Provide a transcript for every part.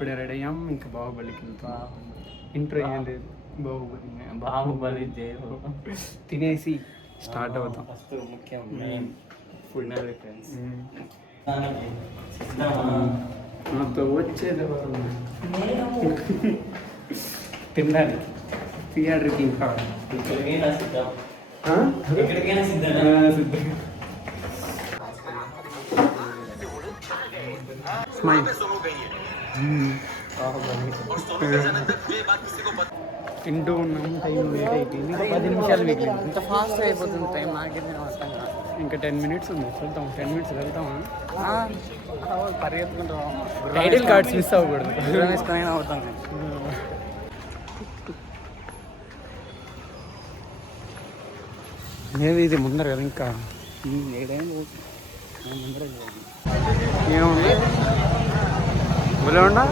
ఇప్పుడే రెడీ అయ్యాం, ఇంకా బాహుబలికి వెళ్తాం. ఇంట్రో ఏం లేదు, బాహుబలి తినేసి స్టార్ట్ అవుతాం. ఫస్ట్ ముఖ్యం మెయిన్ ఫుడ్ ఫ్రెండ్స్. నాతో వచ్చేది తినడానికి థియేటర్కి ఇంకా ఎక్కడికైనా సిద్ధం. స్మైల్ తింటూ ఉన్నాం. టైం లేట్ అయిపోయింది, ఇంకా 10 నిమిషాలు మిగిలింది. ఇంత ఫాస్ట్ అయిపోతుంది టైం, నాకేంది అర్థం కాదు. ఇంకా 10 minutes ఉంది, చూద్దాం. 10 minutes వెళ్తామా? పరిగెత్తుకుంటాం. టైటిల్ కార్డ్స్ మిస్ అవ్వకూడదు. వేసుకొని అవుతాం. ఏది ఇది ముందర కదా, ఇంకా ఏదైనా ముందర ఏముంది బులే ఉండా.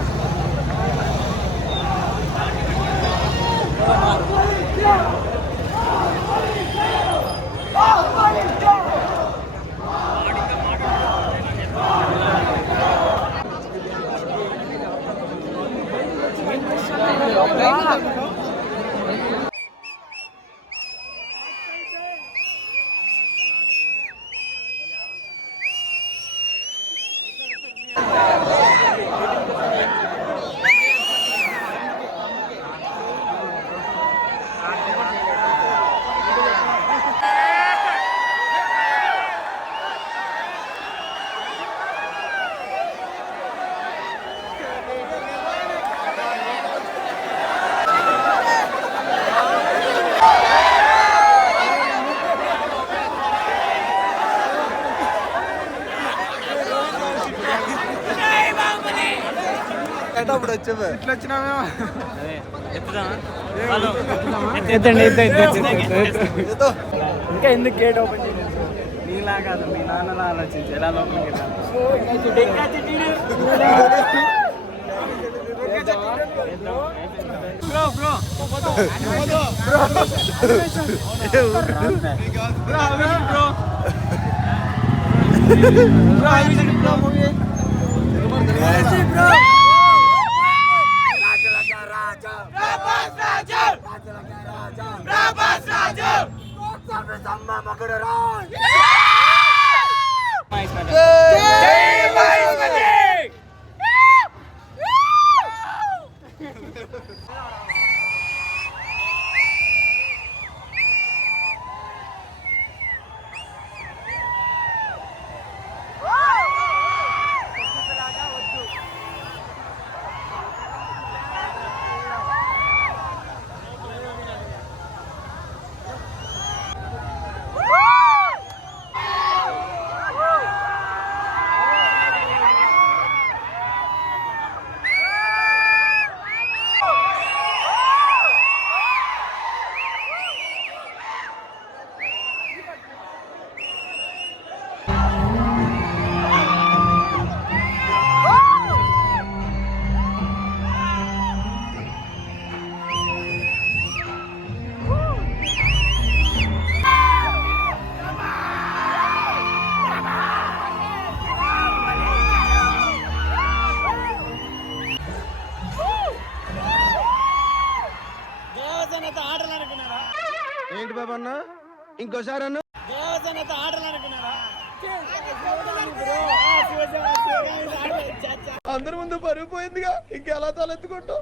అప్పుడు వచ్చాము, ఇట్లా వచ్చినామే. ఇంకా ఎందుకు గేట్ ఓపెన్ చేయలేదు? నీలా కాదు, మీ నాన్నలా ఆలోచించి ఎలా లోపలికి ఏంటి బాబా అన్న, ఇంకోసారి అన్న అందరి ముందు పరుగు పోయిందిగా, ఇంకెలా తలెత్తుకుంటాం.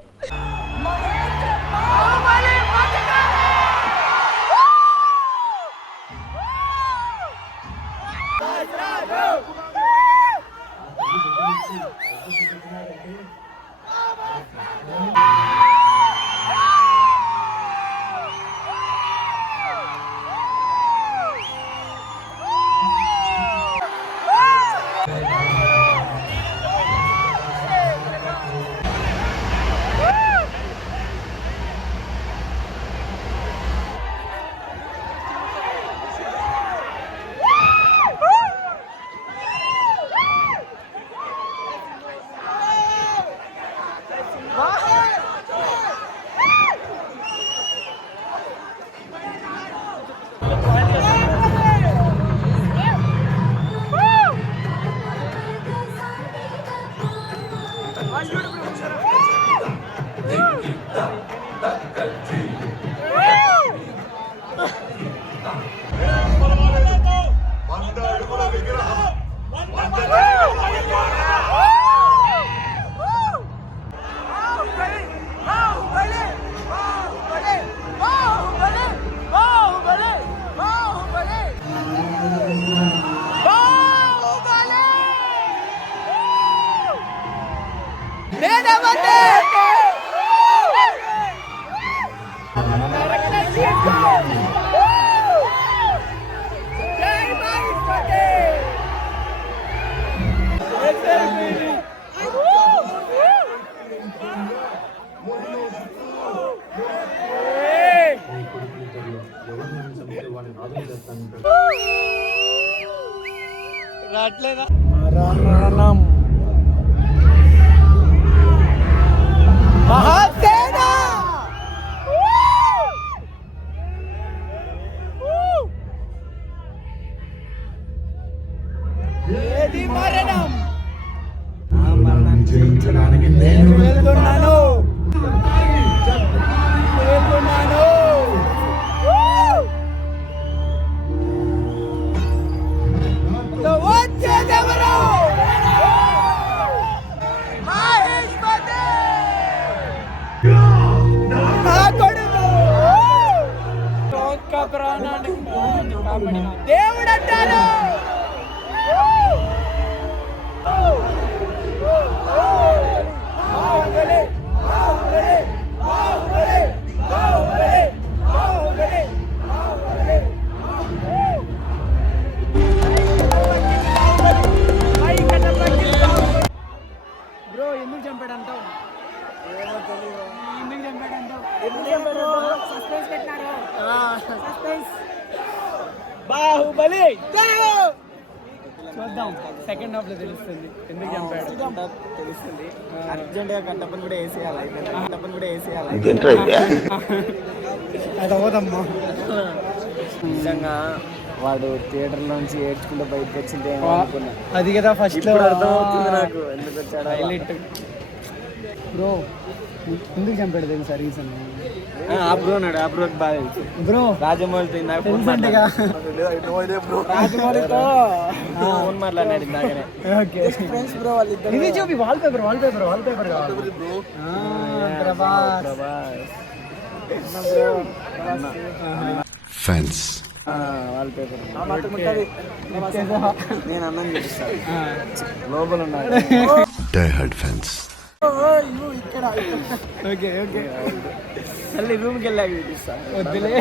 మరణం మహాసేన ఏది మరణం ఆ మరణాన్ని జయించడానికి నేను వెళ్తున్నాను వచ్చేదెవరు మహేష్ నా కొడుకు ఒక్క ప్రాణానికి కాపాడిన దేవుడు అంటారు బ్రో ఎందుకు చంపాడంటావు ఎందుకు చంపాడంటావు సస్పెన్స్ పెట్టినారు సస్పెన్స్ బాహుబలి చూద్దాం సెకండ్ హాఫ్ లో తెలుస్తుంది ఎందుకు చంపాడు తెలుస్తుంది అర్జెంట్ గా కంటపని కూడా వేసేయాలి కంటపని కూడా వేసేయాలి అది అవదమ్మా నిజంగా వాడు థియేటర్ నుంచి ఏడ్చుకుంటూ బయటకు వచ్చింది అనుకున్నా అది కదా ఫస్ట్ అర్థమవుతుంది నాకు ఎందుకు వచ్చాడు హైలైట్ బ్రో ఎందుకు చంపాడు తెలుసా రీజన్ ఆ బ్రో నాడు ఆ బ్రోకి బాగా తెలుసు బ్రో రాజమౌళితో రాజమౌళితో ఫోన్ మాట్లాడాడు ఇందాకనే ఫ్రెండ్స్ బ్రో వాళ్ళిద్దరు ఇది చూపి వాల్ పేపర్ కావాలి bro Prabhas fans wall paper నేను అన్నం చూపిస్తాను లోపల ఉన్నాడు డై హార్డ్ ఫ్యాన్స్ ఇక్కడ ఓకే ఓకే మళ్ళీ రూమ్కి వెళ్ళాక చూపిస్తా వద్దులే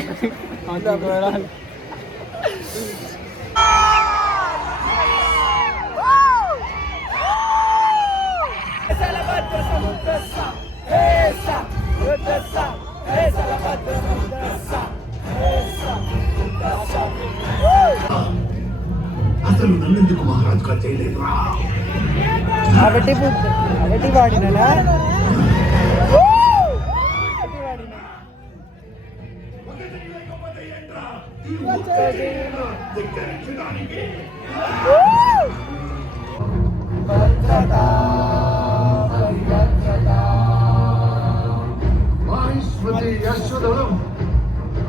అసలు నన్నెందుకు మహారాజుగా చేయలేదురా అవిటి వాడినా యశోదం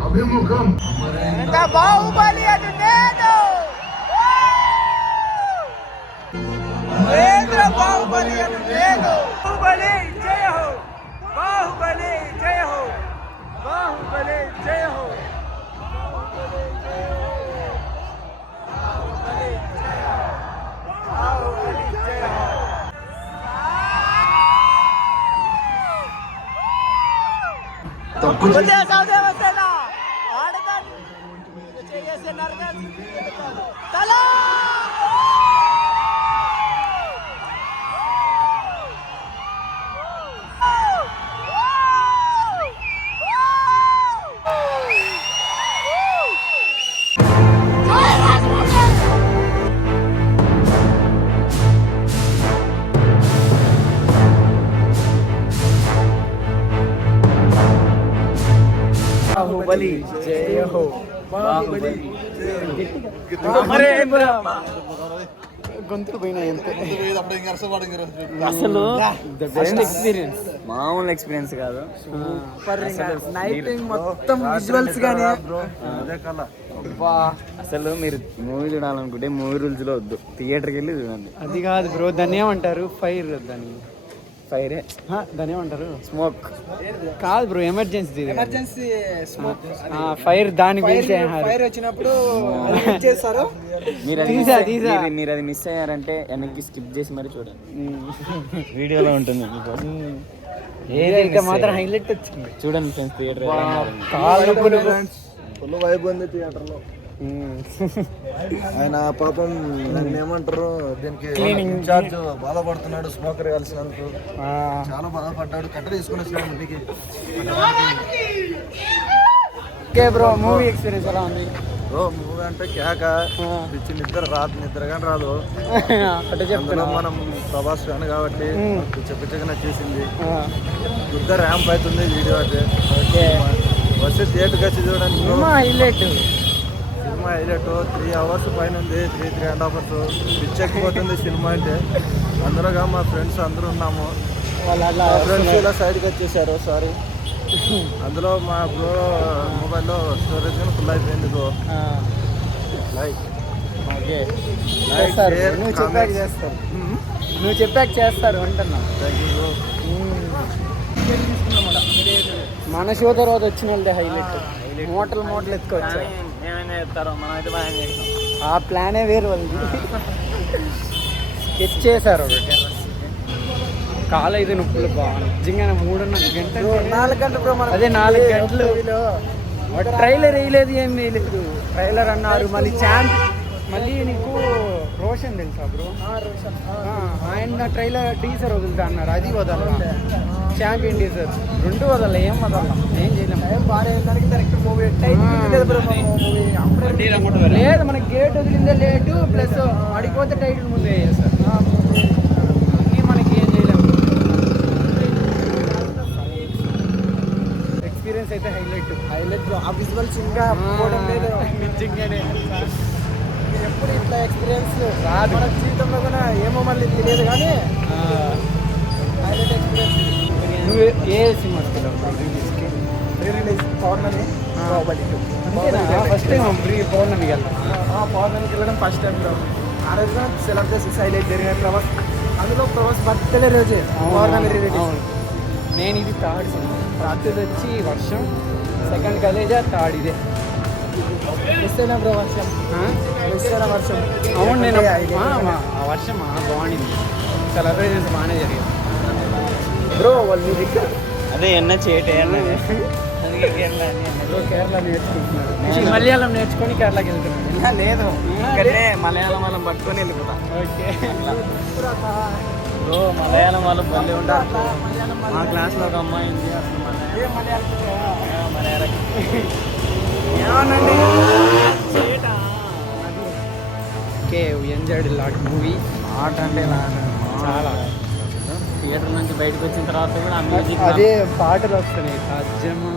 అభిముఖం బాహుబలి అది నేను బాహుబలి అని లేదు బాహుబలి జయ హో బాహుబలి జయ హో బాహుబలి జయ హో బాహుబలి జయ హో బాహుబలి గొంతులు పోయినా అసలు బెస్ట్ ఎక్స్పీరియన్స్ మామూలు ఎక్స్పీరియన్స్ కాదు నైట్ మొత్తం విజువల్స్ కానీ అసలు మీరు మూవీ చూడాలనుకుంటే మూవీ రూల్స్ లో వద్దు థియేటర్కి వెళ్ళి చూడండి అది కాదు బ్రో దాన్ని ఏమంటారు ఫైర్ దాన్ని ఫైరే దాని ఏమంటారు స్మోక్ కాదు బ్రో ఎమర్జెన్సీ స్మోక్ ఫైర్ దాని గురించి ఫైర్ వచ్చినప్పుడు చేస్తారు. మీరు అది మిస్ అయ్యారంటే వెనక్కి స్కిప్ చేసి మరి చూడండి, వీడియోలో ఉంటుంది ఏదైతే మాత్రం హైలైట్ వచ్చింది చూడండి ఫ్రెండ్స్. థియేటర్ ఫుల్ వైబ్ ఉంది థియేటర్లో. ఆయన పాపం దాన్ని ఏమంటారు దీనికి ఇన్ఛార్జ్ బాధపడుతున్నాడు స్మోకర్ కలిసినందుకు, చాలా బాధపడ్డాడు. కట్ట తీసుకుని వచ్చినాడు ఇంటికి. బ్రో మూవీ ఎక్స్పీరియన్స్ ఎలా ఉంది బ్రో? మూవీ అంటే కేక పిచ్చి నిద్ర కానీ రాదు. అందులో మనం ప్రభాస్ ఫ్యాన్ కాబట్టి పిచ్చగా నచ్చేసింది. యుద్ధ ర్యాంప్ అవుతుంది వీడియో అయితే. వచ్చి థియేటర్కి వచ్చి చూడండి హైలైట్. సినిమా హైలైట్ 3 hours పైన ఉంది, 3.5 hours. పిచ్చెక్కిపోతుంది సినిమా అంటే. అందులోగా మా ఫ్రెండ్స్ అందరూ ఉన్నాము. ఫ్రెండ్స్ ఇలా సైడ్కి వచ్చేసారు సారీ. అందులో మా బ్రో మొబైల్లో స్టోరేజ్ కానీ ఫుల్ అయిపోయింది బ్రో. లైక్ నువ్వు చెప్పాక చేస్తారు అంటున్నా. Thank you bro. మన షో తర్వాత వచ్చిన వాళ్ళే హైలైట్. మోటలు ఎత్తుకోవచ్చు. ఆ ప్లానే వేరు వాళ్ళది. స్కెచ్ చేశారు ఒకటి. కాలేజీ నొప్పులు బాగుంది నిజంగానే. 3.5 గంటలు 4 గంటలు బ్రో. అదే 4 గంటలు. ట్రైలర్ వేయలేదు, ఏం వేయలేదు. ట్రైలర్ అన్నారు మళ్ళీ మళ్ళీ నీకు రోషన్ తెలుసా బ్రో? ఆయన ట్రైలర్ టీజర్ వదులుతా అన్నారు, అది వదల. ఛాంపియన్ టీజర్ 2 వదల, ఏం వదల, ఏం చేయలేము. లేదు మనకి గేట్ వదిలిందే లేటు, ప్లస్ అడిగిపోతే టైటిల్ ముందే చేస్తారు. మనకి ఏం చేయలేము. ఎక్స్పీరియన్స్ అయితే హైలైట్ ఆ విజువల్స్ ఇంకా పోవడం లేదు నిజంగానే. ఎప్పుడు ఇట్లా ఎక్స్పీరియన్స్ రాదు మన జీవితంలో కూడా. ఏమో మళ్ళీ తెలియదు కానీ హైలైట్ ఎక్స్పీరియన్స్. నువ్వు ఏ సినిమాకి వెళ్ళావు? రిలీజ్ పౌర్ణమి బాహుబలి 2. ఫస్ట్ టైం పౌర్ణమికి వెళ్తాం. పౌర్ణమికి వెళ్ళడం ఫస్ట్ టైం. ఆ రోజున సెలబ్రేషన్స్ హైలైట్ జరిగిన ప్రభాస్. అందులో ప్రభాస్ బర్త్డే రోజే పౌర్ణమి రిలీజ్. నేను ఇది థర్డ్ సినిమా. రాత్రి వచ్చి వర్షం, సెకండ్ కాలేజా, థర్డ్ ఇదే. మిస్ అయినా బ్రో వర్షం. వర్షం అవును. నేను ఆ వర్షం బాగుండింది. సెలబ్రేషన్స్ బాగానే జరిగింది బ్రో. వాళ్ళు దగ్గర అదే ఎన్న చేయటే కేరళ నేర్చుకుంటున్నాడు. మలయాళం నేర్చుకొని కేరళకి వెళ్తున్నాడు. లేదు ఇక్కడే మలయాళం వాళ్ళని పట్టుకొని వెళ్ళిపోతా. ఓకే బ్రో, మలయాళం వాళ్ళు భలే ఉంటారు. మా క్లాస్లో ఒక అమ్మాయి ఉంది, ఓకే. Enjoyed lot movie. ఆట అంటే చాలా. థియేటర్ నుంచి బయటకు వచ్చిన తర్వాత కూడా అదే పాటలు వస్తున్నాయి. సాధ్యమా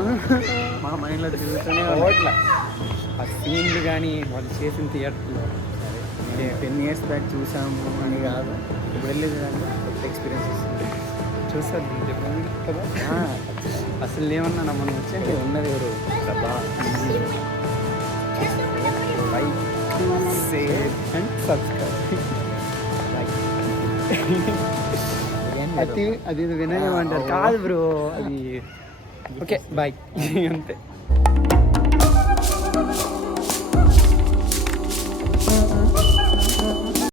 మా మైండ్లో తిరుగుతూనే ఓట్ల ఆ సీన్లు కానీ వాళ్ళు చేసిన థియేటర్లో. సరే 10 years బ్యాక్ చూసాము అని కాదు, ఇప్పుడు వెళ్ళేది కానీ కొత్త ఎక్స్పీరియన్స్ వస్తుంది. చూస్తారు చెప్పండి కదా. అసలు ఏమన్నా మనం వచ్చేది ఉన్నది ఎవరు కదా. Like, share and subscribe. అది వినయం అంటారు కాదు బ్రో అది. ఓకే బాయ్ అంతే.